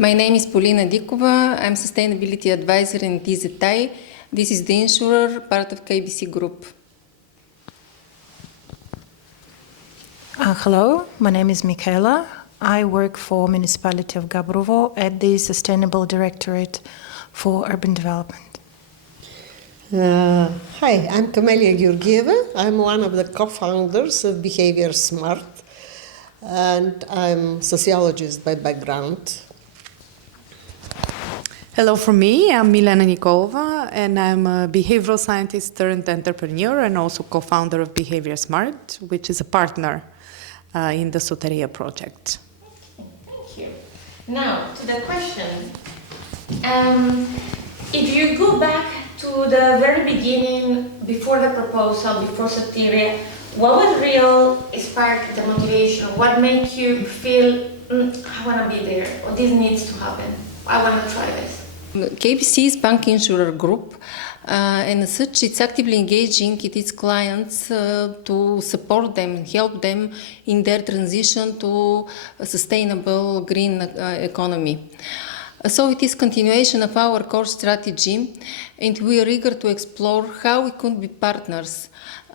My name is Polina Dikova. I'm Sustainability Advisor in DZI. This is the insurer, part of KBC Group. Hello, my name is Michaela. I work for Municipality of Gabrovo at the Sustainable Directorate for Urban Development. Hi, I'm Camelia Georgieva. I'm one of the co-founders of Behavior Smart, and I'm a sociologist by background. Hello from me, I'm Milena Nikolova, and I'm a behavioral scientist turned entrepreneur and also co-founder of Behavior Smart, which is a partner in the Soteria project. Thank you. Now, to the question. If you go back to the very beginning, before the proposal, before Soteria, what was real spark the motivation? What made you feel, I want to be there, or this needs to happen, I want to try this? KBC is bank insurer group, and as such it's actively engaging its clients to support them, help them in their transition to a sustainable green economy. So it is continuation of our core strategy, and we are eager to explore how we could be partners,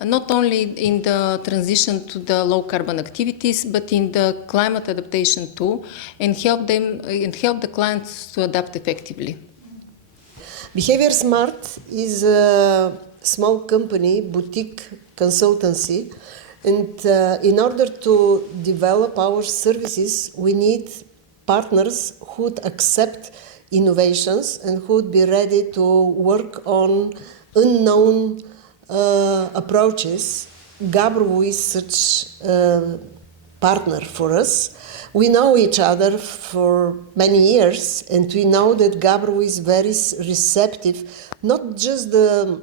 not only in the transition to the low carbon activities, but in the climate adaptation too, and help the clients to adapt effectively. Behavior Smart is a small company, boutique consultancy, and in order to develop our services, we need partners who would accept innovations and who would be ready to work on unknown approaches. Gabrovo is such a partner for us. We know each other for many years, and we know that Gabrovo is very receptive, not just the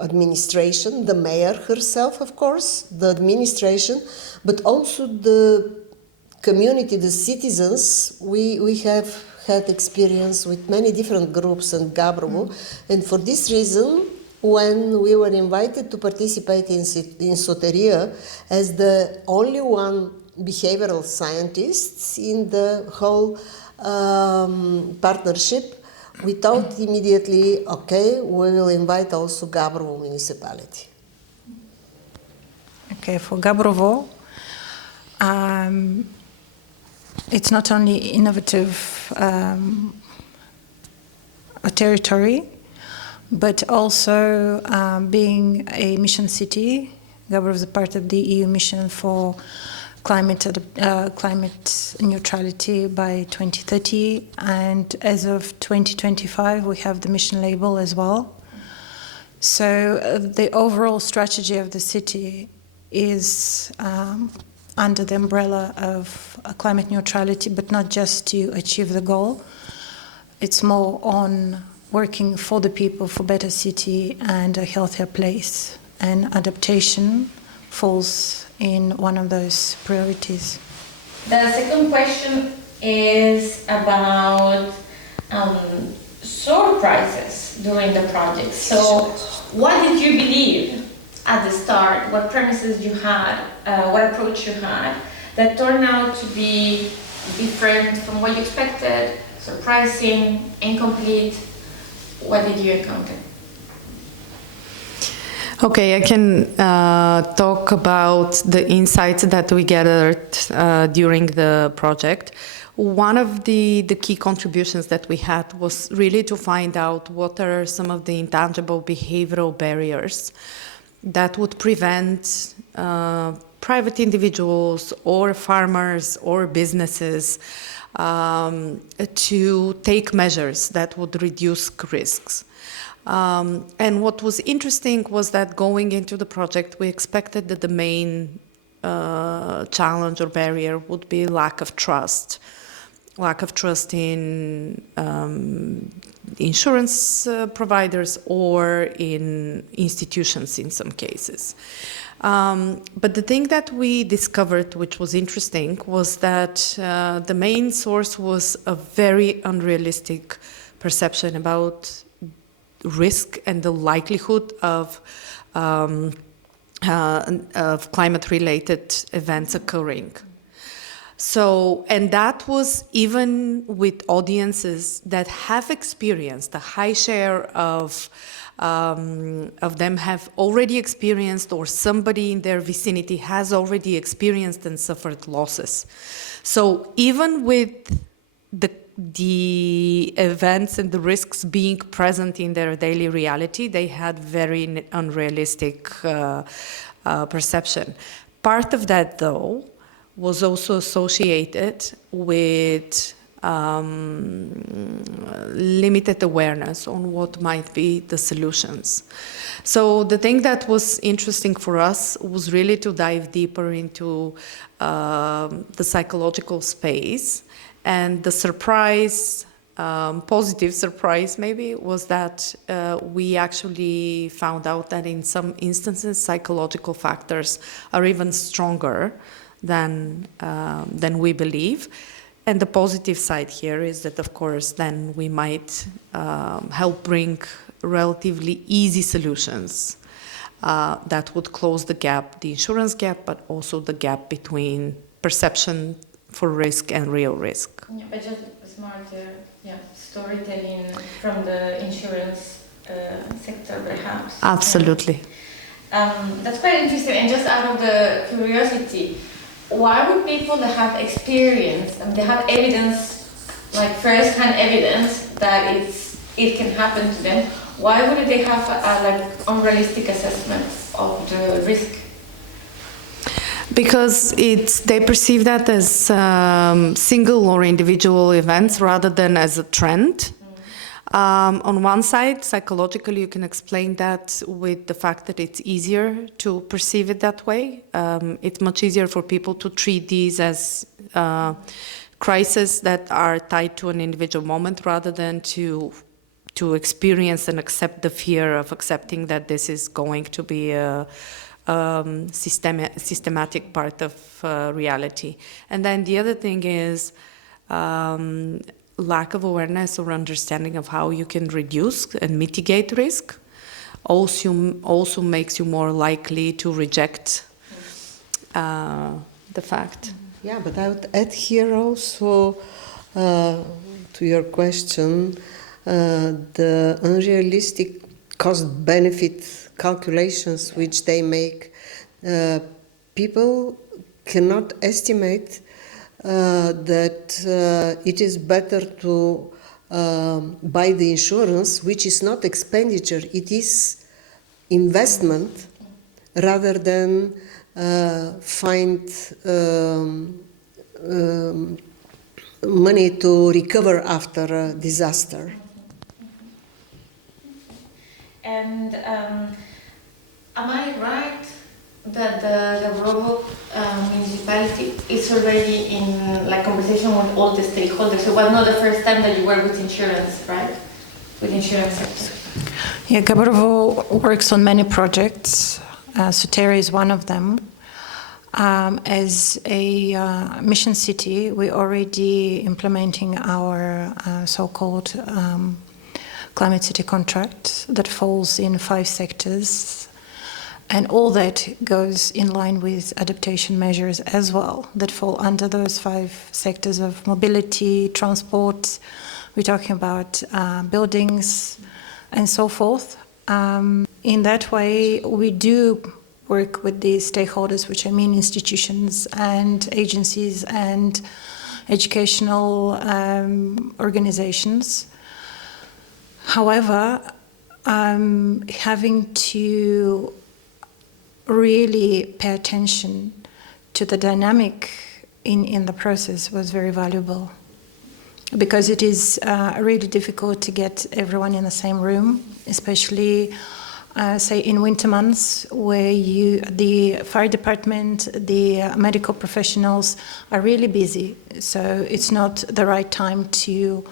administration, the mayor herself, of course, the administration, but also the community, the citizens. We have had experience with many different groups in Gabrovo, and for this reason, when we were invited to participate in Soteria as the only one behavioral scientists in the whole partnership, we thought immediately, okay, we will invite also Gabrovo municipality. Okay, for Gabrovo, it's not only innovative a territory, but also being a mission city. Gabrovo is a part of the EU mission for climate neutrality by 2030, and as of 2025 we have the mission label as well. So the overall strategy of the city is under the umbrella of climate neutrality, but not just to achieve the goal. It's more on working for the people, for better city and a healthier place, and adaptation falls in one of those priorities. The second question is about surprises during the project. So what did you believe at the start? What premises you had, what approach you had that turned out to be different from what you expected, surprising, incomplete? What did you encounter? Okay, I can talk about the insights that we gathered during the project. One of the key contributions that we had was really to find out what are some of the intangible behavioral barriers that would prevent private individuals or farmers or businesses to take measures that would reduce risks. And what was interesting was that going into the project, we expected that the main challenge or barrier would be lack of trust in insurance providers or in institutions in some cases. But the thing that we discovered, which was interesting, was that the main source was a very unrealistic perception about risk and the likelihood of climate-related events occurring. So, and that was even with audiences that have experienced a high share of them have already experienced, or somebody in their vicinity has already experienced and suffered losses. So even with the events and the risks being present in their daily reality, they had very unrealistic perception. Part of that, though, was also associated with limited awareness on what might be the solutions. So the thing that was interesting for us was really to dive deeper into the psychological space. And the surprise, positive surprise maybe, was that we actually found out that in some instances psychological factors are even stronger than we believe. And the positive side here is that, of course, then we might help bring relatively easy solutions that would close the gap, the insurance gap, but also the gap between perception for risk and real risk. Yeah, but just smarter, storytelling from the insurance sector, perhaps. Absolutely. That's quite interesting. And just out of the curiosity, why would people that have experience and they have evidence, like first-hand evidence that it can happen to them, why would they have like unrealistic assessments of the risk? Because they perceive that as single or individual events rather than as a trend. On one side, psychologically, you can explain that with the fact that it's easier to perceive it that way. It's much easier for people to treat these as crises that are tied to an individual moment rather than to experience and accept the fear of accepting that this is going to be a systematic part of reality. And then the other thing is lack of awareness or understanding of how you can reduce and mitigate risk also makes you more likely to reject the fact. Yeah, but I would add here also to your question the unrealistic cost-benefit calculations which they make. People cannot estimate that it is better to buy the insurance, which is not expenditure, it is investment, rather than find money to recover after a disaster. And am I right that the Gabrovo municipality is already in like conversation with all the stakeholders? So it was not the first time that you work with insurance, right? With insurance sector. Yeah, Gabrovo works on many projects. Soteria is one of them. As a mission city, we're already implementing our so-called climate city contract that falls in 5 sectors. And all that goes in line with adaptation measures as well that fall under those 5 sectors of mobility, transport. We're talking about buildings and so forth. In that way, we do work with the stakeholders, which I mean institutions and agencies and educational organizations. However, having to really pay attention to the dynamic in the process was very valuable, because it is really difficult to get everyone in the same room, especially say in winter months, where the fire department, the medical professionals are really busy. So it's not the right time to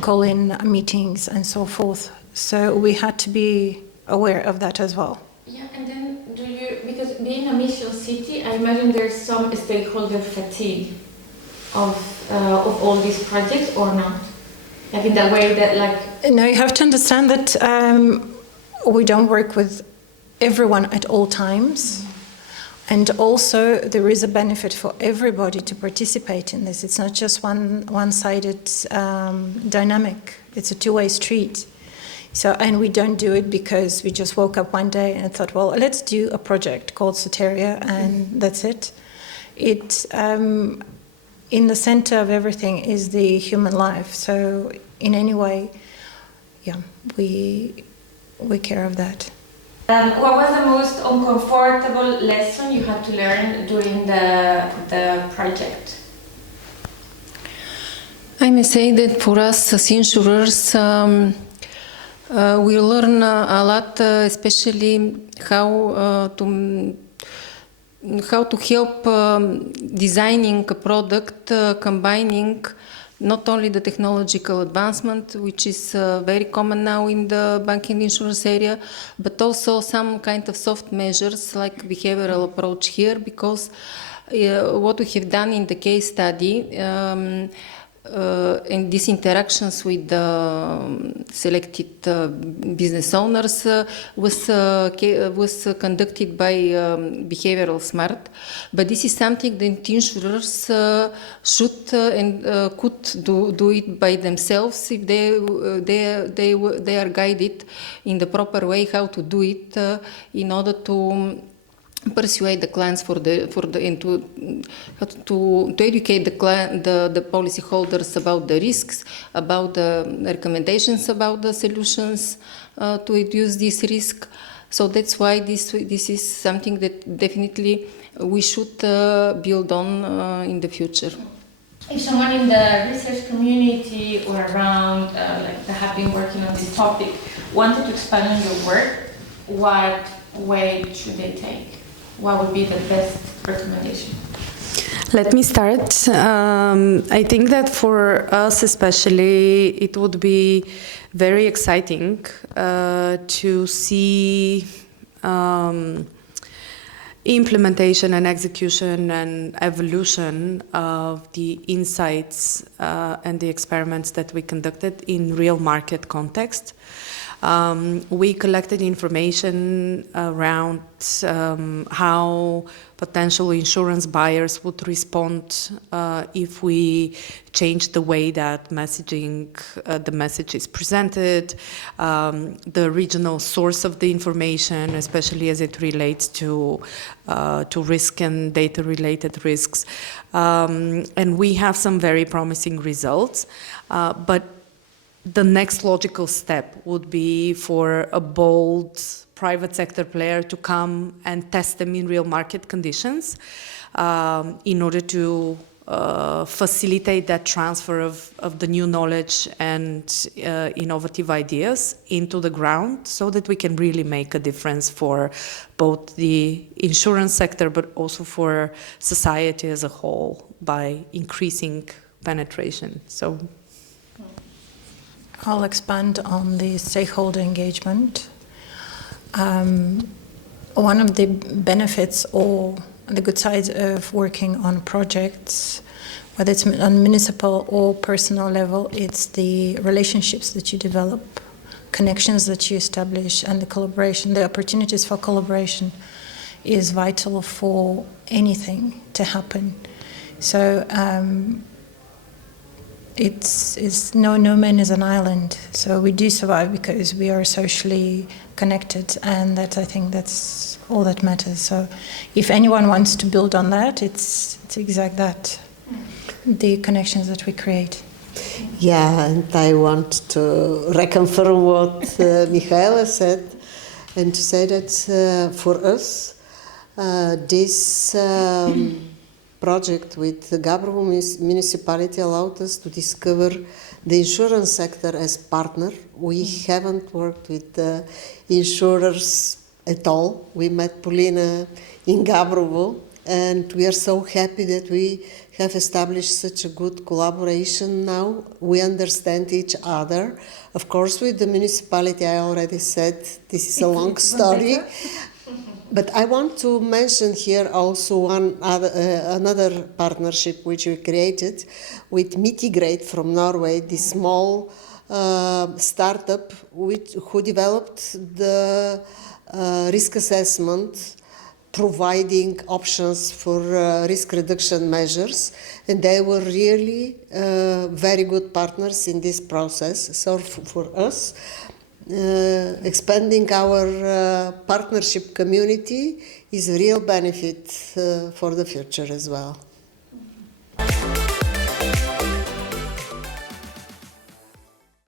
call in meetings and so forth. So we had to be aware of that as well. Yeah, and then because being a mission city, I imagine there's some stakeholder fatigue of all these projects, or not? Like in that way that like... No, you have to understand that we don't work with everyone at all times. And also, there is a benefit for everybody to participate in this. It's not just one-sided dynamic. It's a two-way street. So, and we don't do it because we just woke up one day and thought, well, let's do a project called Soteria, and that's it. It, in the center of everything is the human life. So, in any way, yeah, we care of that. What was the most uncomfortable lesson you had to learn during the project? I may say that for us as insurers, we learn a lot, especially how to help designing a product, combining not only the technological advancement, which is very common now in the banking insurance area, but also some kind of soft measures like behavioral approach here, because what we have done in the case study and these interactions with the selected business owners was conducted by Behavioral Smart, but this is something that insurers should and could do it by themselves if they are guided in the proper way how to do it in order to persuade the clients and to educate the policyholders about the risks, about the recommendations about the solutions to reduce this risk. So that's why this is something that definitely we should build on in the future. If someone in the research community or around, like that have been working on this topic, wanted to expand on your work, what way should they take? What would be the best recommendation? Let me start. I think that for us especially, it would be very exciting to see implementation and execution and evolution of the insights and the experiments that we conducted in real market context. We collected information around how potential insurance buyers would respond if we change the way that the message is presented, the regional source of the information, especially as it relates to risk and data-related risks. And we have some very promising results, but the next logical step would be for a bold private sector player to come and test them in real market conditions in order to facilitate that transfer of the new knowledge and innovative ideas into the ground so that we can really make a difference for both the insurance sector but also for society as a whole by increasing penetration. So I'll expand on the stakeholder engagement. One of the benefits or the good sides of working on projects, whether it's on municipal or personal level, it's the relationships that you develop, connections that you establish, and the collaboration. The opportunities for collaboration is vital for anything to happen. So it's no man is an island. So we do survive because we are socially connected, and I think that's all that matters. So if anyone wants to build on that, it's exact that, the connections that we create. Yeah, and I want to reconfirm what Michaela said, and to say that for us, this project with the Gabrovo municipality allowed us to discover the insurance sector as partner. We haven't worked with insurers at all. We met Polina in Gabrovo, and we are so happy that we have established such a good collaboration now. We understand each other. Of course, with the municipality, I already said this is a long story. But I want to mention here also another partnership which we created with Mitigate from Norway, this small startup who developed the risk assessment providing options for risk reduction measures, and they were really very good partners in this process. So for us, expanding our partnership community is a real benefit for the future as well.